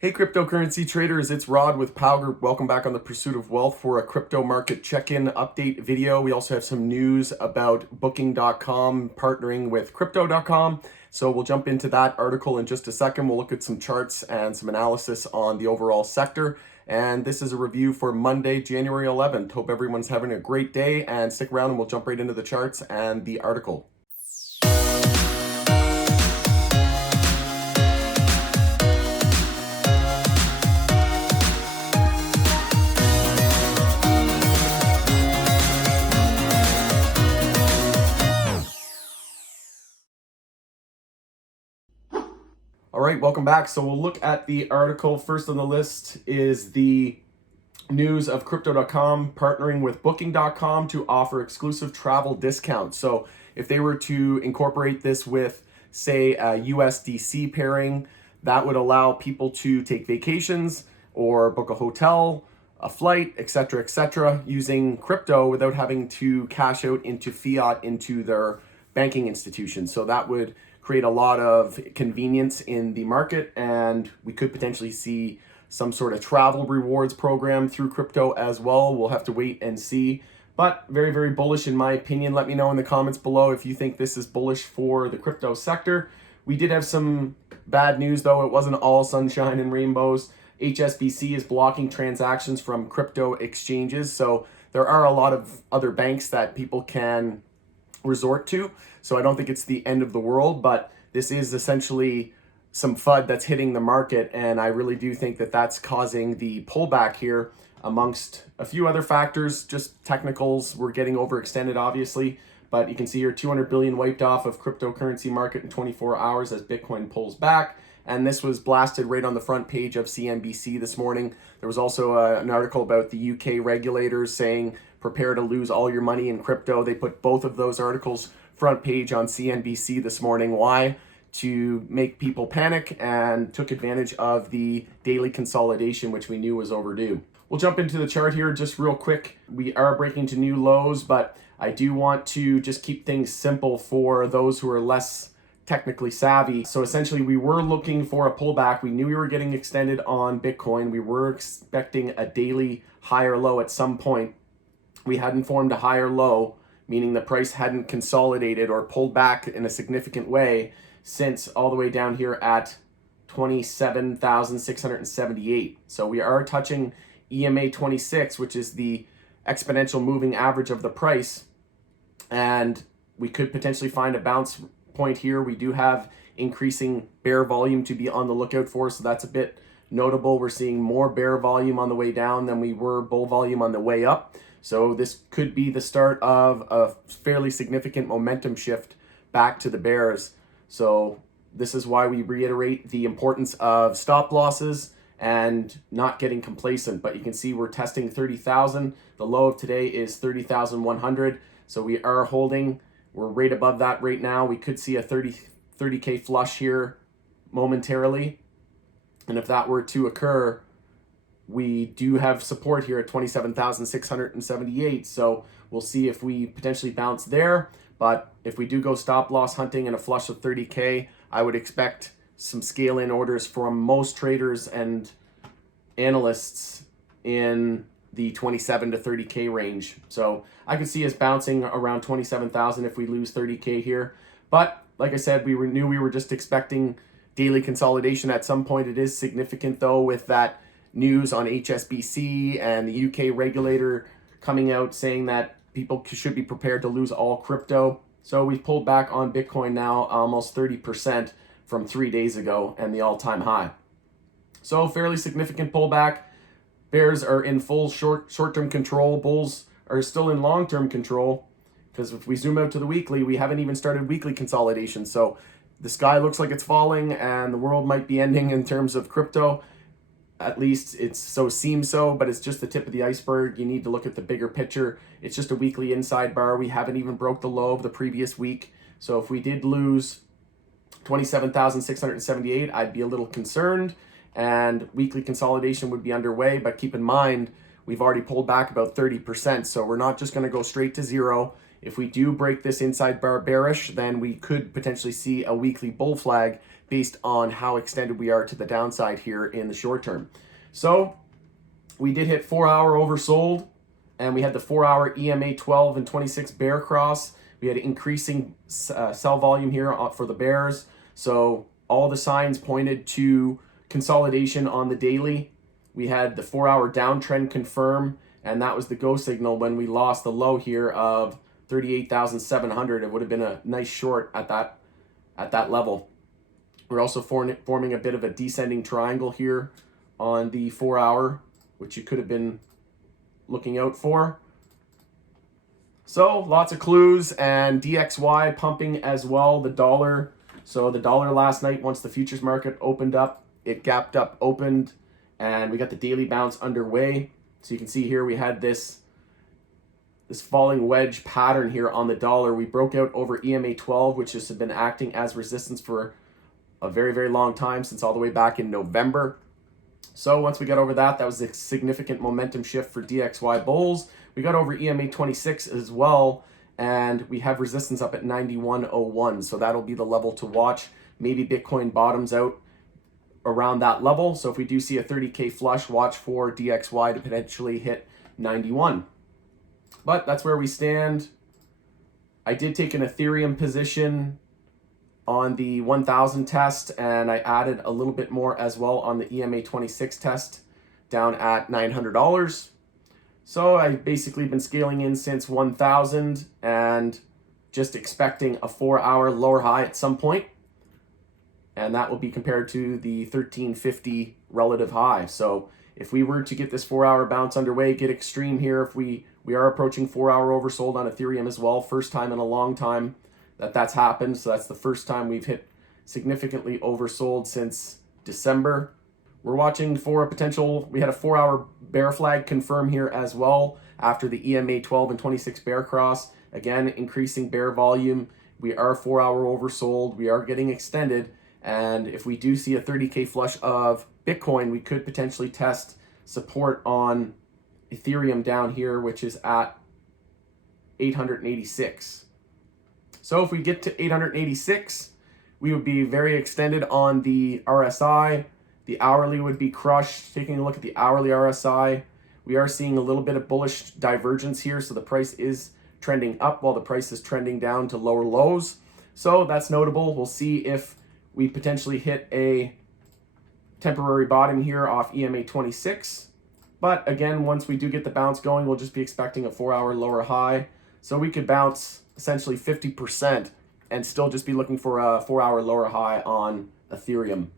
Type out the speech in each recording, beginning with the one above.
Hey cryptocurrency traders, it's Rod with Powell Group. Welcome back on the Pursuit of Wealth for a crypto market check-in update video. We also have some news about Booking.com partnering with Crypto.com. So we'll jump into that article in just a second. We'll look at some charts and some analysis on the overall sector. And this is a review for Monday, January 11th. Hope everyone's having a great day, and stick around and we'll jump right into the charts and the article. All right, welcome back. So we'll look at the article. First on the list is the news of Crypto.com partnering with Booking.com to offer exclusive travel discounts. So if they were to incorporate this with, say, a USDC pairing, that would allow people to take vacations or book a hotel, a flight, etc., using crypto without having to cash out into fiat into their banking institution. So that would create a lot of convenience in the market, and we could potentially see some sort of travel rewards program through crypto as well. We'll have to wait and see, but very, very bullish in my opinion. Let me know in the comments below if you think this is bullish for the crypto sector. We did have some bad news though. It wasn't all sunshine and rainbows. HSBC is blocking transactions from crypto exchanges. So there are a lot of other banks that people can resort to. So I don't think it's the end of the world, but this is essentially some FUD that's hitting the market, and I really do think that that's causing the pullback here amongst a few other factors. Just technicals, we're getting overextended obviously, but you can see here 200 billion wiped off of cryptocurrency market in 24 hours as Bitcoin pulls back. And this was blasted right on the front page of CNBC this morning. There was also an article about the UK regulators saying prepare to lose all your money in crypto. They put both of those articles front page on CNBC this morning. Why? To make people panic, and took advantage of the daily consolidation, which we knew was overdue. We'll jump into the chart here just real quick. We are breaking to new lows, but I do want to just keep things simple for those who are less technically savvy. So essentially we were looking for a pullback. We knew we were getting extended on Bitcoin. We were expecting a daily higher low at some point. We hadn't formed a higher low, meaning the price hadn't consolidated or pulled back in a significant way since all the way down here at 27,678. So we are touching EMA 26, which is the exponential moving average of the price, and we could potentially find a bounce point here. We do have increasing bear volume to be on the lookout for, so that's a bit notable. We're seeing more bear volume on the way down than we were bull volume on the way up. So this could be the start of a fairly significant momentum shift back to the bears. So this is why we reiterate the importance of stop losses and not getting complacent. But you can see we're testing 30,000. The low of today is 30,100. So we are holding. We're right above that right now. We could see a 30K flush here momentarily. And if that were to occur, we do have support here at 27,678. So we'll see if we potentially bounce there. But if we do go stop loss hunting and a flush of 30K, I would expect some scale in orders from most traders and analysts in the 27 to 30K range. So I could see us bouncing around 27,000 if we lose 30K here. But like I said, knew we were just expecting daily consolidation at some point. It is significant though with that news on HSBC and the UK regulator coming out saying that people should be prepared to lose all crypto. So we've pulled back on Bitcoin now almost 30% from 3 days ago and the all-time high. So fairly significant pullback. Bears are in full short-term control. Bulls are still in long-term control, because if we zoom out to the weekly, we haven't even started weekly consolidation. So the sky looks like it's falling and the world might be ending in terms of crypto. At least seems so, but it's just the tip of the iceberg. You need to look at the bigger picture. It's just a weekly inside bar. We haven't even broke the low of the previous week. So if we did lose 27,678, I'd be a little concerned, and weekly consolidation would be underway. But keep in mind, we've already pulled back about 30%. So we're not just going to go straight to zero. If we do break this inside bar bearish, then we could potentially see a weekly bull flag based on how extended we are to the downside here in the short term. So we did hit 4-hour oversold, and we had the 4-hour EMA 12 and 26 bear cross. We had increasing sell volume here for the bears. So all the signs pointed to consolidation on the daily. We had the 4-hour downtrend confirm, and that was the go signal when we lost the low here of 38,700. It would have been a nice short at that level. We're also forming a bit of a descending triangle here on the 4-hour, which you could have been looking out for. So lots of clues, and DXY pumping as well, the dollar. So the dollar last night, once the futures market opened up, it gapped up, opened, and we got the daily bounce underway. So you can see here we had this falling wedge pattern here on the dollar. We broke out over EMA 12, which has been acting as resistance for a very, very long time, since all the way back in November. So once we got over that, that was a significant momentum shift for DXY bulls. We got over EMA 26 as well, and we have resistance up at 91.01. So that'll be the level to watch. Maybe Bitcoin bottoms out around that level. So if we do see a 30K flush, watch for DXY to potentially hit 91. But that's where we stand. I did take an Ethereum position on the 1000 test, and I added a little bit more as well on the EMA 26 test down at $900. So I've basically been scaling in since 1000 and just expecting a 4-hour lower high at some point. And that will be compared to the 1350 relative high. So if we were to get this 4-hour bounce underway, get extreme here, if we are approaching 4-hour oversold on Ethereum as well, first time in a long time that's happened. So that's the first time we've hit significantly oversold since December. We're watching for a potential, we had a 4-hour bear flag confirm here as well after the EMA 12 and 26 bear cross. Again, increasing bear volume. We are 4-hour oversold. We are getting extended. And if we do see a 30K flush of Bitcoin, we could potentially test support on Ethereum down here, which is at 886. So if we get to 886, we would be very extended on the RSI. The hourly would be crushed. Taking a look at the hourly RSI, we are seeing a little bit of bullish divergence here. So the price is trending up while the price is trending down to lower lows. So that's notable. We'll see if we potentially hit a temporary bottom here off EMA 26. But again, once we do get the bounce going, we'll just be expecting a 4-hour lower high. So we could bounce essentially 50% and still just be looking for a 4-hour lower high on Ethereum.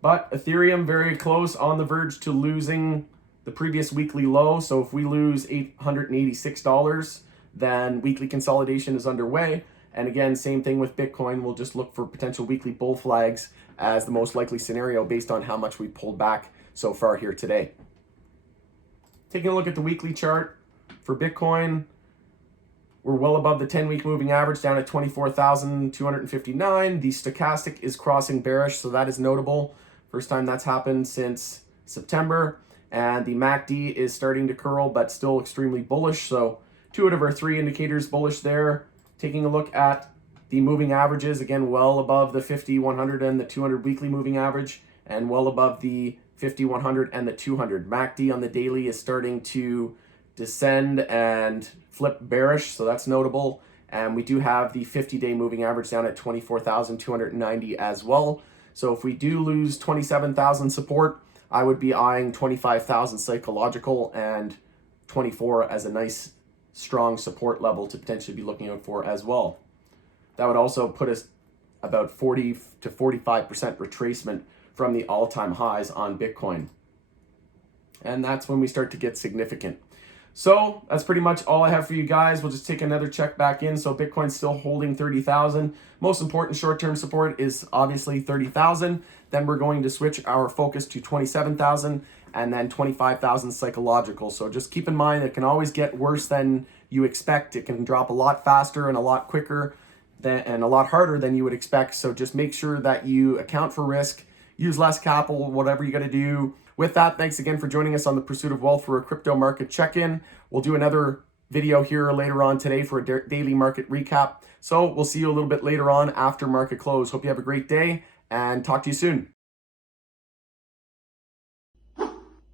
But Ethereum very close, on the verge to losing the previous weekly low. So if we lose $886, then weekly consolidation is underway. And again, same thing with Bitcoin. We'll just look for potential weekly bull flags as the most likely scenario based on how much we pulled back so far here today. Taking a look at the weekly chart for Bitcoin, we're well above the 10-week moving average down at 24,259. The stochastic is crossing bearish, so that is notable. First time that's happened since September. And the MACD is starting to curl, but still extremely bullish. So 2 out of our 3 indicators bullish there. Taking a look at the moving averages, again, well above the 50, 100, and the 200 weekly moving average, and well above the 50, 100, and the 200. MACD on the daily is starting to descend and flip bearish, so that's notable. And we do have the 50-day moving average down at 24,290 as well. So if we do lose 27,000 support, I would be eyeing 25,000 psychological and 24 as a nice strong support level to potentially be looking out for as well. That would also put us about 40 to 45% retracement from the all-time highs on Bitcoin. And that's when we start to get significant. So that's pretty much all I have for you guys. We'll just take another check back in. So Bitcoin's still holding 30,000. Most important short-term support is obviously 30,000. Then we're going to switch our focus to 27,000 and then 25,000 psychological. So just keep in mind it can always get worse than you expect. It can drop a lot faster and a lot quicker and a lot harder than you would expect. So just make sure that you account for risk, use less capital, whatever you got to do. With that, thanks again for joining us on the Pursuit of Wealth for a crypto market check-in. We'll do another video here later on today for a daily market recap. So we'll see you a little bit later on after market close. Hope you have a great day and talk to you soon.